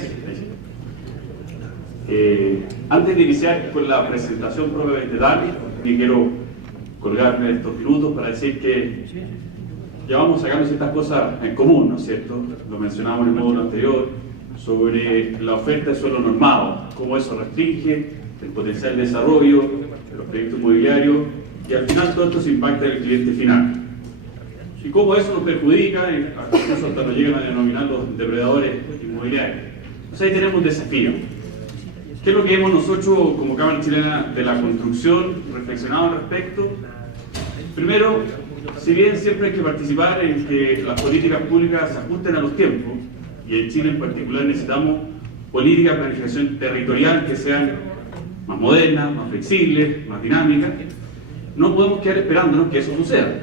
días. Antes de iniciar con la presentación propiamente tal, quiero colgarme estos minutos para decir que ya vamos sacando ciertas cosas en común, ¿no es cierto? Lo mencionamos en el módulo anterior, sobre la oferta de suelo normado, cómo eso restringe el potencial de desarrollo de los proyectos inmobiliarios y al final todo esto se impacta en el cliente final. Y cómo eso nos perjudica, incluso hasta nos llegan a denominar los depredadores inmobiliarios. Entonces ahí tenemos un desafío. ¿Qué es lo que hemos nosotros como Cámara Chilena de la Construcción reflexionado al respecto? Primero, si bien siempre hay que participar en que las políticas públicas se ajusten a los tiempos, y en Chile en particular necesitamos políticas de planificación territorial que sean más modernas, más flexibles, más dinámicas, no podemos quedar esperándonos que eso suceda.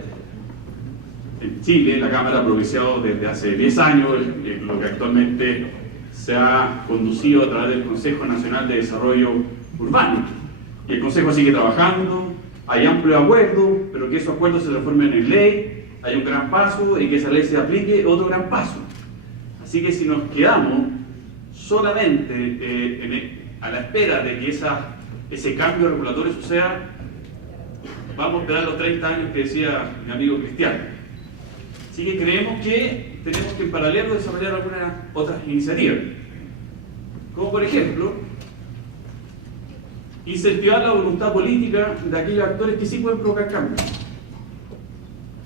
En Chile, la Cámara ha propiciado desde hace 10 años lo que actualmente se ha conducido a través del Consejo Nacional de Desarrollo Urbano. Y el Consejo sigue trabajando, hay amplio acuerdo, pero que esos acuerdos se transformen en ley, hay un gran paso, y que esa ley se aplique, otro gran paso. Así que si nos quedamos solamente a la espera de que ese cambio regulatorio suceda, vamos a esperar los 30 años que decía mi amigo Cristiano. Así que creemos que tenemos que en paralelo desarrollar algunas otras iniciativas, como por ejemplo incentivar la voluntad política de aquellos actores que sí pueden provocar cambios.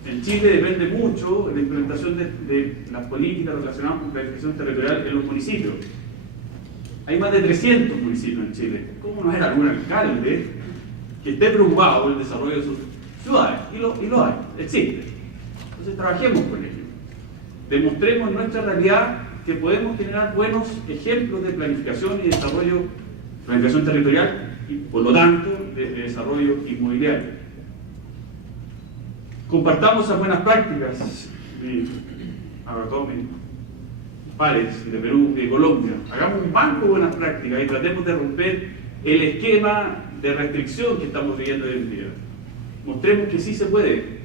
En Chile depende mucho de la implementación de las políticas relacionadas con planificación territorial en los municipios. Hay más de 300 municipios en Chile. ¿Cómo no hay algún alcalde que esté preocupado por el desarrollo de sus ciudades? Y lo hay, existe. Entonces trabajemos con ello. Demostremos en nuestra realidad que podemos generar buenos ejemplos de planificación y desarrollo, planificación territorial y por lo tanto de desarrollo inmobiliario. Compartamos esas buenas prácticas, a todos mis pares de Perú, de Colombia. Hagamos un banco de buenas prácticas y tratemos de romper el esquema de restricción que estamos viviendo hoy en día. Mostremos que sí se puede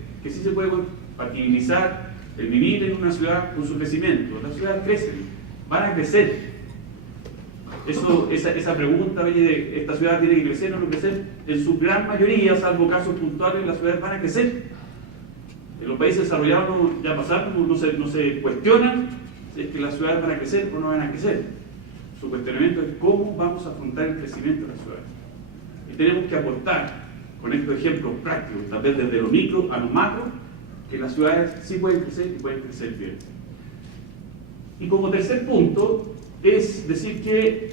compatibilizar el vivir en una ciudad con su crecimiento. Las ciudades crecen, van a crecer. Esa pregunta, oye, de esta ciudad tiene que crecer o no crecer, en su gran mayoría, salvo casos puntuales, las ciudades van a crecer. En los países desarrollados ya pasaron, no se cuestionan si es que las ciudades van a crecer o no van a crecer. Su cuestionamiento es cómo vamos a afrontar el crecimiento de las ciudades. Y tenemos que aportar con estos ejemplos prácticos, tal vez desde lo micro a lo macro, que las ciudades sí pueden crecer y pueden crecer bien. Y como tercer punto, es decir que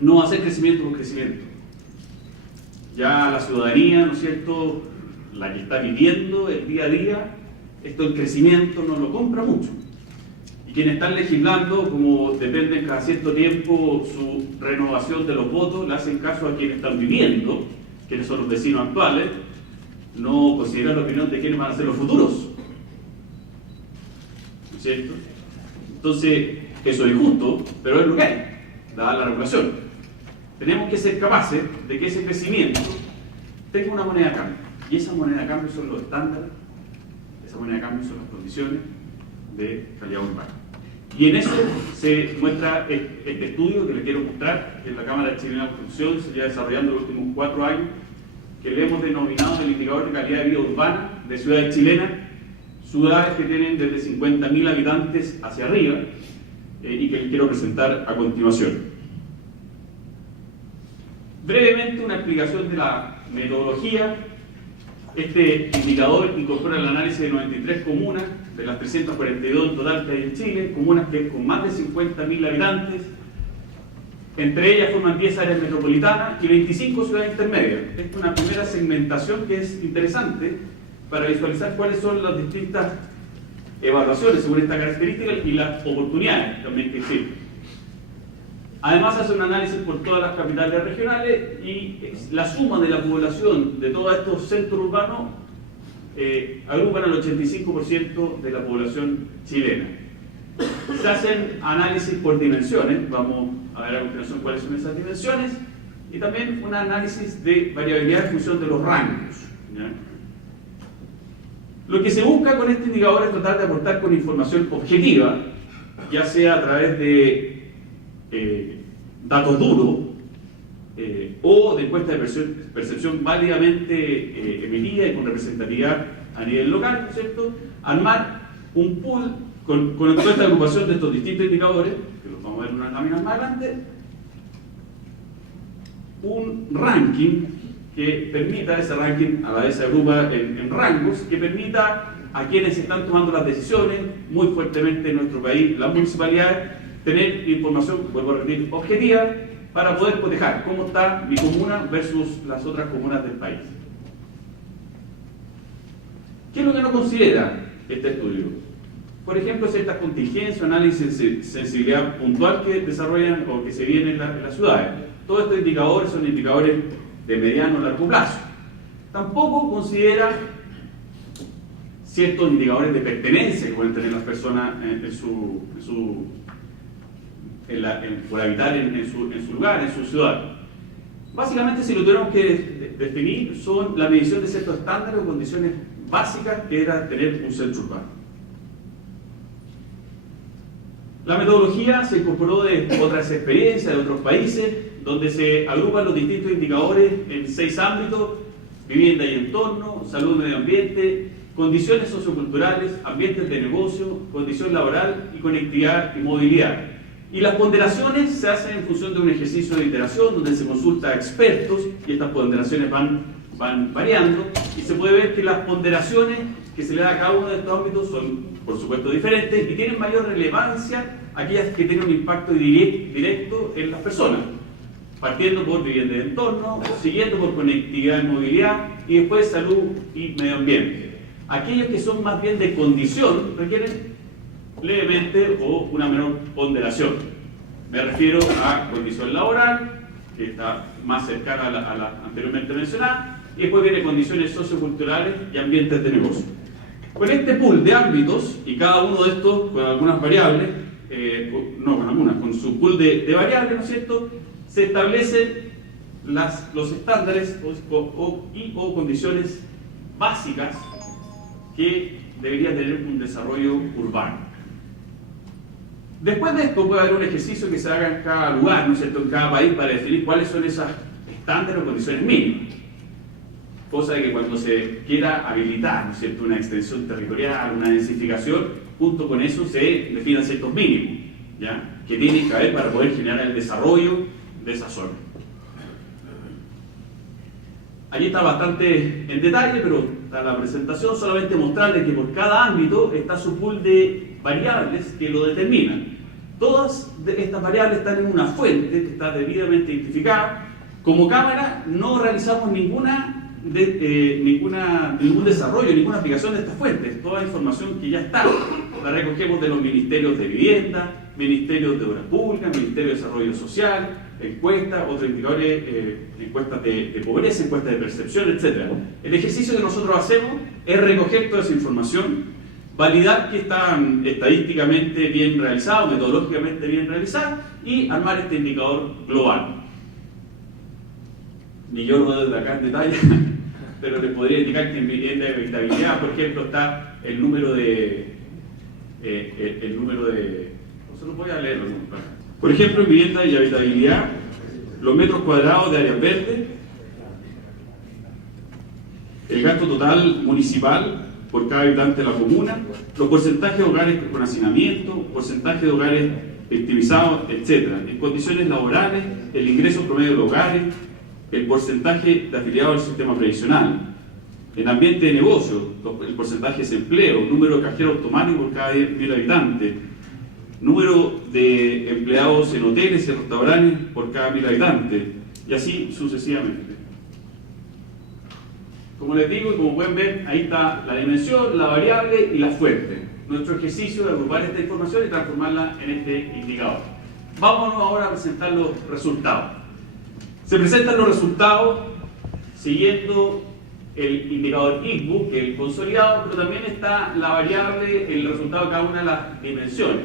no hacer crecimiento por crecimiento. Ya la ciudadanía, ¿no es cierto?, la que está viviendo el día a día, esto del crecimiento no lo compra mucho. Y quienes están legislando, como dependen cada cierto tiempo su renovación de los votos, le hacen caso a quienes están viviendo, quienes son los vecinos actuales, no consideran la opinión de quiénes van a ser los futuros. ¿No es cierto? Entonces, eso es injusto, pero es lo que hay, dada la regulación. Tenemos que ser capaces de que ese crecimiento tenga una moneda de cambio. Y esa moneda de cambio son los estándares, esa moneda de cambio son las condiciones de calidad urbana. Y en eso se muestra este estudio que les quiero mostrar, que en la Cámara Chilena de Construcción se lleva desarrollando los últimos 4 años, que le hemos denominado el indicador de calidad de vida urbana de ciudades chilenas, ciudades que tienen desde 50.000 habitantes hacia arriba, y que les quiero presentar a continuación. Brevemente una explicación de la metodología. Este indicador incorpora el análisis de 93 comunas, de las 342 en total que hay en Chile, comunas que con más de 50.000 habitantes, entre ellas forman 10 áreas metropolitanas y 25 ciudades intermedias. Esta es una primera segmentación que es interesante para visualizar cuáles son las distintas evaluaciones según esta característica y las oportunidades también que existen. Además hace un análisis por todas las capitales regionales y la suma de la población de todos estos centros urbanos agrupan al 85% de la población chilena. Se hacen análisis por dimensiones, vamos a ver a continuación cuáles son esas dimensiones, y también un análisis de variabilidad en función de los rangos, ¿ya? Lo que se busca con este indicador es tratar de aportar con información objetiva, ya sea a través de datos duros o de encuesta de percepción válidamente emitida y con representatividad a nivel local, ¿no es cierto? Armar un pool con toda esta agrupación de estos distintos indicadores, que los vamos a ver en unas láminas más adelante, un ranking que permita, ese ranking a la vez se agrupa en rangos, que permita a quienes están tomando las decisiones muy fuertemente en nuestro país, las municipalidades, tener información, vuelvo a repetir, objetiva, para poder cotejar cómo está mi comuna versus las otras comunas del país. ¿Qué es lo que no considera este estudio? Por ejemplo, ciertas contingencias, análisis de sensibilidad puntual que desarrollan o que se vienen en las ciudades. Todos estos indicadores son indicadores de mediano o largo plazo. Tampoco considera ciertos indicadores de pertenencia que pueden tener las personas por habitar en su lugar, en su ciudad. Básicamente, si lo tuviéramos que definir, son la medición de ciertos estándares o condiciones básicas que era tener un centro urbano. La metodología se incorporó de otras experiencias de otros países, donde se agrupan los distintos indicadores en 6 ámbitos: vivienda y entorno, salud y medio ambiente, condiciones socioculturales, ambientes de negocio, condición laboral y conectividad y movilidad. Y las ponderaciones se hacen en función de un ejercicio de iteración donde se consulta a expertos y estas ponderaciones van variando, y se puede ver que las ponderaciones que se le da a cada uno de estos ámbitos son, por supuesto, diferentes y tienen mayor relevancia aquellas que tienen un impacto directo en las personas, partiendo por vivienda y entorno, siguiendo por conectividad y movilidad y después salud y medio ambiente. Aquellos que son más bien de condición requieren levemente o una menor ponderación. Me refiero a condición laboral, que está más cercana a la anteriormente mencionada, y después viene condiciones socioculturales y ambientes de negocio. Con este pool de ámbitos, y cada uno de estos con algunas variables, con su pool de variables, ¿no es cierto?, se establecen los estándares o condiciones básicas que debería tener un desarrollo urbano. Después de esto puede haber un ejercicio que se haga en cada lugar, ¿no es cierto?, en cada país, para definir cuáles son esas estándares o condiciones mínimas. Cosa de que cuando se quiera habilitar, ¿no es cierto?, una extensión territorial, una densificación, junto con eso se definan ciertos mínimos, ¿ya?, que tienen que haber para poder generar el desarrollo de esa zona. Allí está bastante en detalle, pero está la presentación, solamente mostrarles que por cada ámbito está su pool de variables que lo determinan. Todas estas variables están en una fuente que está debidamente identificada. Como cámara no realizamos ningún desarrollo, ninguna aplicación de estas fuentes. Toda información que ya está la recogemos de los ministerios de vivienda, ministerios de obras públicas, ministerio de desarrollo social, encuestas, otros indicadores, encuestas de pobreza, encuestas de percepción, etc. El ejercicio que nosotros hacemos es recoger toda esa información, validar que están estadísticamente bien realizados, metodológicamente bien realizados, y armar este indicador global. Ni yo lo veo desde acá en detalle, pero les podría indicar que en vivienda de habitabilidad, por ejemplo, está el número de... no se lo voy a leer, por ejemplo, en vivienda y habitabilidad, los metros cuadrados de áreas verdes, el gasto total municipal por cada habitante de la comuna, los porcentajes de hogares con hacinamiento, porcentaje de hogares victimizados, etc. En condiciones laborales, el ingreso promedio de los hogares, el porcentaje de afiliados al sistema previsional. En ambiente de negocio, el porcentaje de desempleo, número de cajeros automáticos por cada 10.000 habitantes, número de empleados en hoteles y restaurantes por cada 1.000 habitantes, y así sucesivamente. Como les digo, y como pueden ver, ahí está la dimensión, la variable y la fuente. Nuestro ejercicio de agrupar esta información y transformarla en este indicador. Vámonos ahora a presentar los resultados. Se presentan los resultados siguiendo el indicador ICBU, que es el consolidado, pero también está la variable, el resultado de cada una de las dimensiones.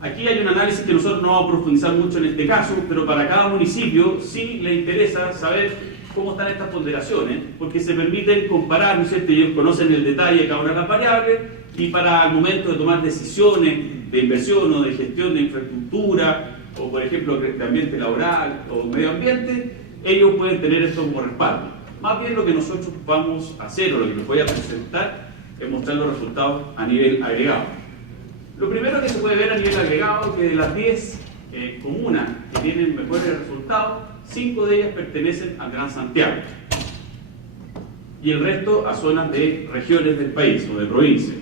Aquí hay un análisis que nosotros no vamos a profundizar mucho en este caso, pero para cada municipio sí le interesa saber cómo están estas ponderaciones, porque se permiten comparar, ¿no es cierto? Ellos conocen el detalle de cada una de las variables, y para el momento de tomar decisiones de inversión o de gestión de infraestructura o por ejemplo de ambiente laboral o medio ambiente, ellos pueden tener esto como respaldo. Más bien lo que nosotros vamos a hacer, o lo que les voy a presentar, es mostrar los resultados a nivel agregado. Lo primero que se puede ver a nivel agregado es que de las 10 comunas que tienen mejores resultados, 5 de ellas pertenecen al Gran Santiago y el resto a zonas de regiones del país o de provincias.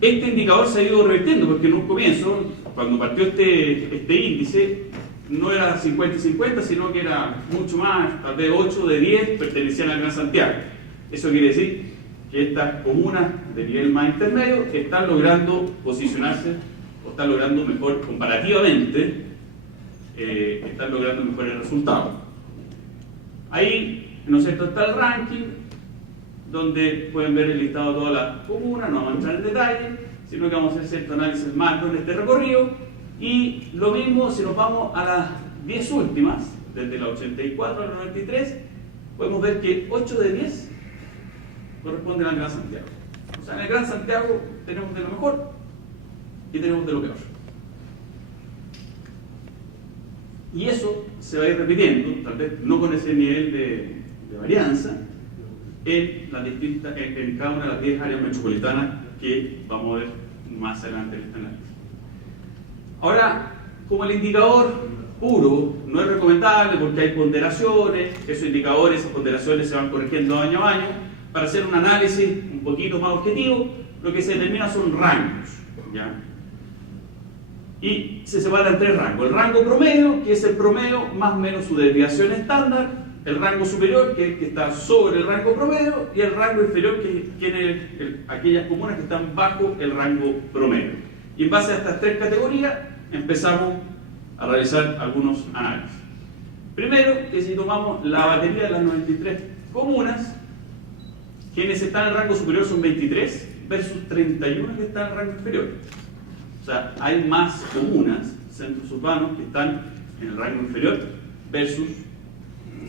Este indicador se ha ido revirtiendo porque en un comienzo, cuando partió este índice, no era 50 y 50, sino que era mucho más, tal vez 8 de 10 pertenecían al Gran Santiago. Eso quiere decir que estas comunas de nivel más intermedio están logrando posicionarse o están logrando mejor comparativamente, están logrando mejores resultados. Ahí, ¿no es cierto?, está el ranking, donde pueden ver el listado de todas las comunas. No vamos a entrar en detalle, sino que vamos a hacer cierto análisis macro en este recorrido. Y lo mismo si nos vamos a las 10 últimas, desde la 84 a la 93, podemos ver que 8 de 10 corresponden al Gran Santiago. O sea, en el Gran Santiago tenemos de lo mejor y tenemos de lo peor. Y eso se va a ir repitiendo, tal vez no con ese nivel de varianza, en cada una de las 10 áreas metropolitanas que vamos a ver más adelante en este análisis. Ahora, como el indicador puro no es recomendable porque hay ponderaciones, esos indicadores, esas ponderaciones se van corrigiendo año a año, para hacer un análisis un poquito más objetivo, lo que se determina son rangos, ¿ya? Y se separa en 3 rangos. El rango promedio, que es el promedio más o menos su desviación estándar; el rango superior, que está sobre el rango promedio; y el rango inferior, que tiene aquellas comunas que están bajo el rango promedio. Y en base a estas 3 categorías empezamos a realizar algunos análisis. Primero, que si tomamos la batería de las 93 comunas, quienes están en el rango superior son 23 versus 31 que están en el rango inferior. O sea, hay más comunas, centros urbanos, que están en el rango inferior versus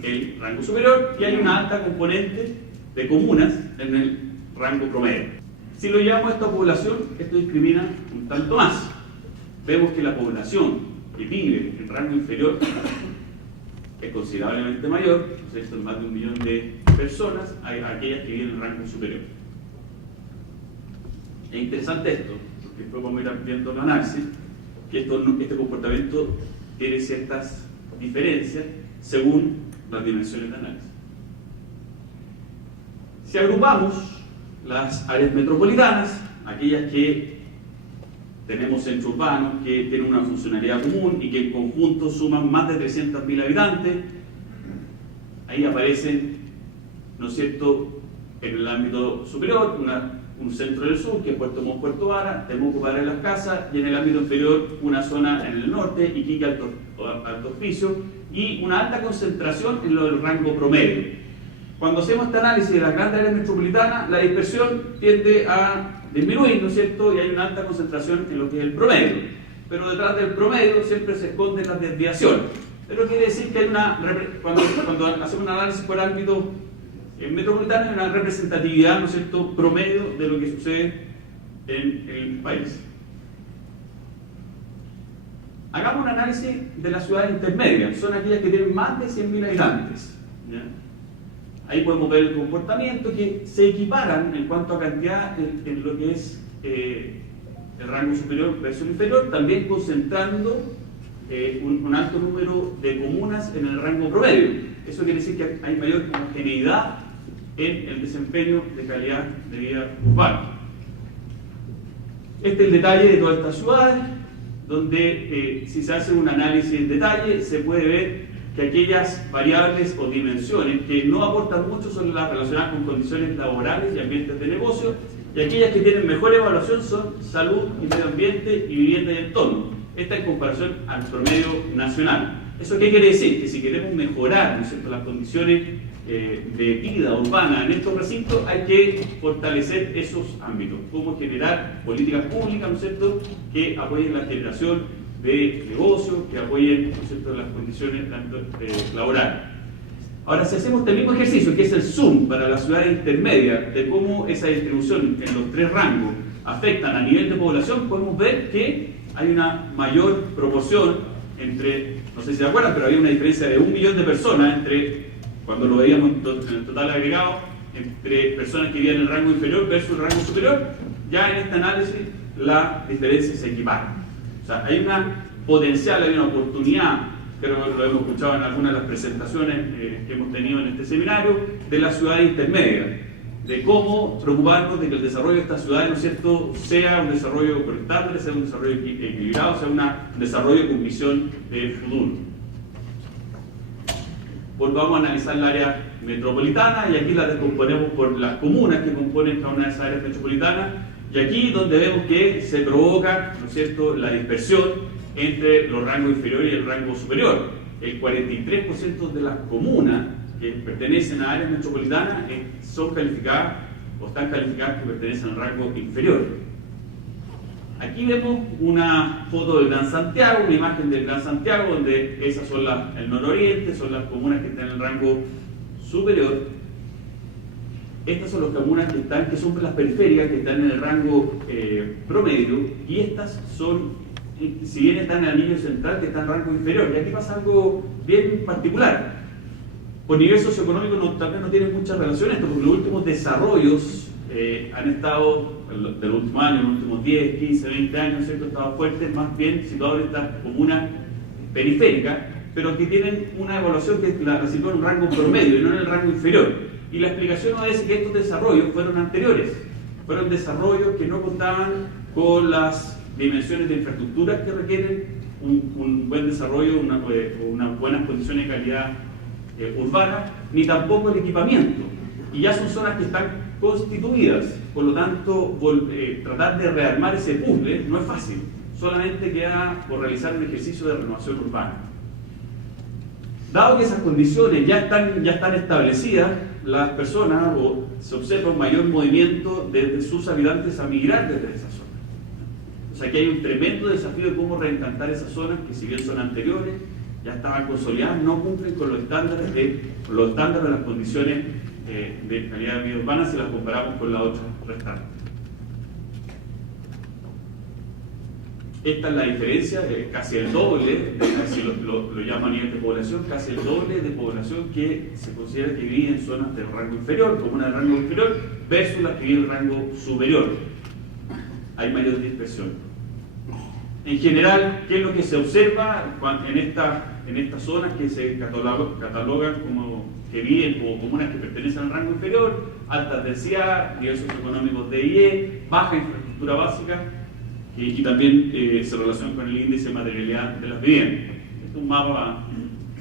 el rango superior, y hay una alta componente de comunas en el rango promedio. Si lo llevamos a esta población, esto discrimina un tanto más. Vemos que la población que vive en rango inferior es considerablemente mayor, o sea, son más de 1 millón de personas, a aquellas que viven en el rango superior. Es interesante esto, porque después vamos a ir viendo el análisis, que este comportamiento tiene ciertas diferencias según las dimensiones de análisis. Si agrupamos las áreas metropolitanas, aquellas que tenemos centros urbanos que tienen una funcionalidad común y que en conjunto suman más de 300.000 habitantes, ahí aparecen, ¿no es cierto?, en el ámbito superior, un centro del sur, que es Puerto Montt, Puerto Vara, Temuco, Padre Las Casas, y en el ámbito inferior una zona en el norte, Iquique, Alto Hospicio, y una alta concentración en lo del rango promedio. Cuando hacemos este análisis de las grandes áreas metropolitanas, la dispersión tiende a disminuir, ¿no es cierto?, y hay una alta concentración en lo que es el promedio. Pero detrás del promedio siempre se esconden las desviaciones. Pero quiere decir que hay cuando hacemos un análisis por ámbito metropolitano, hay una representatividad, ¿no es cierto?, promedio de lo que sucede en el país. Hagamos un análisis de las ciudades intermedias, son aquellas que tienen más de 100.000 habitantes, ¿ya? Ahí podemos ver el comportamiento, que se equiparan en cuanto a cantidad en lo que es el rango superior versus inferior, también concentrando un alto número de comunas en el rango promedio. Eso quiere decir que hay mayor homogeneidad en el desempeño de calidad de vida urbana. Este es el detalle de todas estas ciudades, donde si se hace un análisis en detalle, se puede ver que aquellas variables o dimensiones que no aportan mucho son las relacionadas con condiciones laborales y ambientes de negocio, y aquellas que tienen mejor evaluación son salud y medio ambiente y vivienda y entorno. Esta en comparación al promedio nacional. ¿Eso qué quiere decir? Que si queremos mejorar, ¿no es cierto?, las condiciones de vida urbana en estos recintos, hay que fortalecer esos ámbitos. Cómo generar políticas públicas, ¿no es cierto?, que apoyen la generación de negocios, que apoyen, ¿no es cierto?, las condiciones laborales. Ahora, si hacemos este mismo ejercicio, que es el zoom para las ciudades intermedias, de cómo esa distribución en los 3 rangos afectan a nivel de población, podemos ver que hay una mayor proporción entre, no sé si se acuerdan, pero había una diferencia de 1 millón de personas entre, cuando lo veíamos en el total agregado, entre personas que vivían en el rango inferior versus el rango superior. Ya en este análisis la diferencia se equipara. O sea, hay una potencial, hay una oportunidad, creo que lo hemos escuchado en algunas de las presentaciones que hemos tenido en este seminario, de la ciudad intermedia, de cómo preocuparnos de que el desarrollo de estas ciudades, ¿no es cierto?, sea un desarrollo conectable, sea un desarrollo equilibrado, sea un desarrollo con visión de futuro. Volvamos a analizar el área metropolitana y aquí la descomponemos por las comunas que componen cada una de esas áreas metropolitanas, y aquí donde vemos que se provoca, ¿no es cierto?, la dispersión entre los rangos inferiores y el rango superior. El 43% de las comunas que pertenecen a áreas metropolitanas son calificadas o están calificadas que pertenecen al rango inferior. Aquí vemos una foto del Gran Santiago, una imagen del Gran Santiago, donde esas son el nororiente, son las comunas que están en el rango superior. Estas son las comunas que son las periféricas, que están en el rango promedio, y estas son, si bien están en el anillo central, que está en rango inferior. Y aquí pasa algo bien particular. Por nivel socioeconómico tal vez no tienen mucha relación esto, porque los últimos desarrollos han estado, de los últimos años, los últimos 10, 15, 20 años, ¿cierto?, estaban fuertes, más bien situados en estas comunas periféricas, pero que tienen una evaluación que la sitúa en un rango promedio y no en el rango inferior. Y la explicación nos dice que estos desarrollos fueron anteriores, fueron desarrollos que no contaban con las dimensiones de infraestructura que requieren un buen desarrollo, unas buenas condiciones de calidad urbana, ni tampoco el equipamiento. Y ya son zonas que están constituidas, por lo tanto, tratar de rearmar ese puzzle no es fácil, solamente queda por realizar un ejercicio de renovación urbana. Dado que esas condiciones ya están establecidas, las personas se observa un mayor movimiento de sus habitantes a migrar desde esa zona. O sea que hay un tremendo desafío de cómo reencantar esas zonas que, si bien son anteriores, ya estaban consolidadas, no cumplen con los estándares de las condiciones de calidad de vida urbana si las comparamos con las otras restantes. Esta es la diferencia, casi el doble, si lo llamo a nivel de población, casi el doble de población que se considera que vive en zonas del rango inferior, comunas del rango inferior, versus las que viven en el rango superior. Hay mayor dispersión. En general, ¿qué es lo que se observa en estas zonas que se catalogan como que viven como comunas que pertenecen al rango inferior? Alta densidad, niveles socioeconómicos de IE, baja infraestructura básica, y también se relaciona con el índice de materialidad de las viviendas. Este es un mapa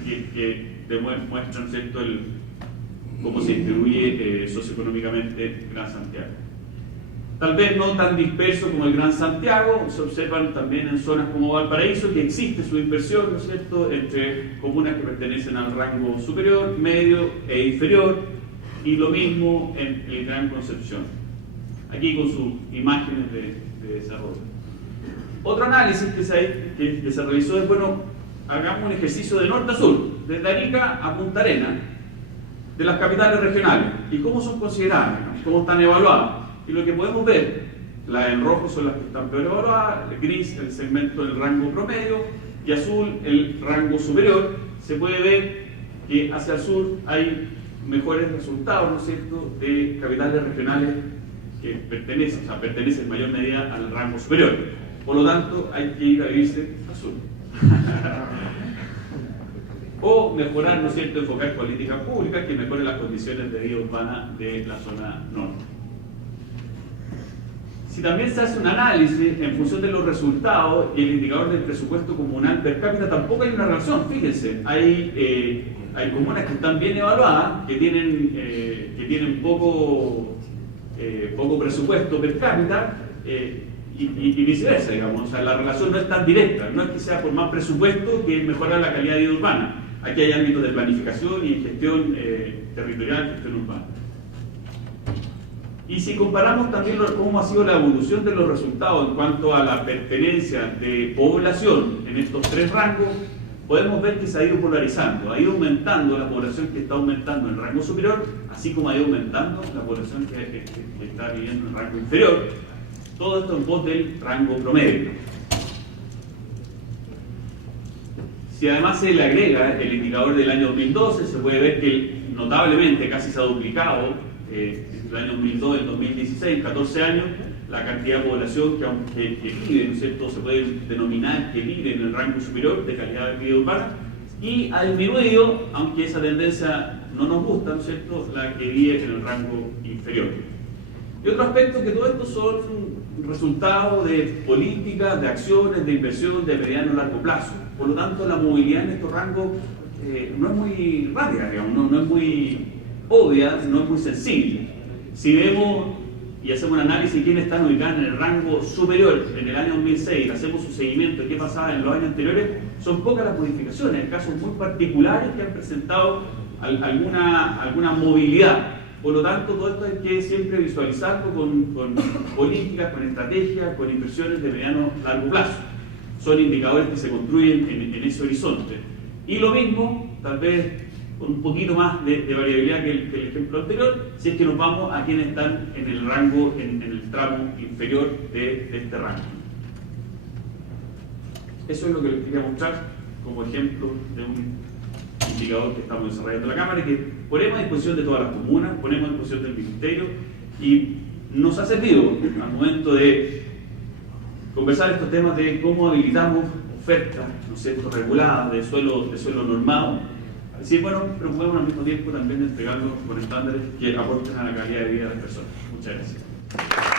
que muestra, ¿no es cierto?, cómo se distribuye socioeconómicamente Gran Santiago. Tal vez no tan disperso como el Gran Santiago, se observan también en zonas como Valparaíso que existe su dispersión, ¿no es cierto?, entre comunas que pertenecen al rango superior, medio e inferior, y lo mismo en el Gran Concepción, aquí con sus imágenes de desarrollo. Otro análisis que se realizó es, bueno, hagamos un ejercicio de norte a sur, desde Arica a Punta Arenas, de las capitales regionales, y cómo son consideradas, ¿no?, cómo están evaluadas. Y lo que podemos ver, las en rojo son las que están peor evaluadas, el gris el segmento del rango promedio y azul el rango superior. Se puede ver que hacia el sur hay mejores resultados, ¿no es cierto?, de capitales regionales que pertenecen en mayor medida al rango superior. Por lo tanto, hay que ir a vivirse al sur. O mejorar, ¿no es cierto?, enfocar políticas públicas que mejoren las condiciones de vida urbana de la zona norte. Si también se hace un análisis en función de los resultados y el indicador del presupuesto comunal per cápita, tampoco hay una relación. Fíjense, hay comunas que están bien evaluadas, que tienen poco presupuesto per cápita, y viceversa, digamos. O sea, la relación no es tan directa, no es que sea por más presupuesto que mejora la calidad de vida urbana. Aquí hay ámbitos de planificación y gestión territorial, gestión urbana. Y si comparamos también cómo ha sido la evolución de los resultados en cuanto a la pertenencia de población en estos tres rangos, podemos ver que se ha ido polarizando, ha ido aumentando la población que está aumentando en el rango superior, así como ha ido aumentando la población que está viviendo en el rango inferior. Todo esto en pos del rango promedio. Si además se le agrega el indicador del año 2012, se puede ver que notablemente casi se ha duplicado entre el año 2002 y el 2016, 14 años, la cantidad de población que vive, ¿no es cierto?, se puede denominar que vive en el rango superior de calidad de vida urbana, y ha disminuido, aunque esa tendencia no nos gusta, ¿no es cierto?, la que vive en el rango inferior. Y otro aspecto que todo esto son resultado de políticas, de acciones, de inversión de mediano y largo plazo. Por lo tanto, la movilidad en estos rangos no es muy rápida, digamos, no es muy obvia, no es muy sensible. Si vemos y hacemos un análisis de quiénes están ubicados en el rango superior en el año 2006, hacemos su seguimiento de qué pasaba en los años anteriores, son pocas las modificaciones, casos muy particulares que han presentado alguna movilidad. Por lo tanto, todo esto hay que siempre visualizarlo con políticas, con estrategias, con inversiones de mediano a largo plazo. Son indicadores que se construyen en ese horizonte. Y lo mismo, tal vez con un poquito más de variabilidad que el ejemplo anterior, si es que nos vamos a quienes están en el rango, en el tramo inferior de este rango. Eso es lo que les quería mostrar como ejemplo de un indicador que estamos desarrollando en la Cámara y que ponemos a disposición de todas las comunas, ponemos a disposición del Ministerio y nos ha servido al momento de conversar estos temas de cómo habilitamos ofertas, ¿no es cierto?, reguladas de suelo normado. Así que, bueno, preocupemos al mismo tiempo también de entregarlo con estándares que aporten a la calidad de vida de las personas. Muchas gracias.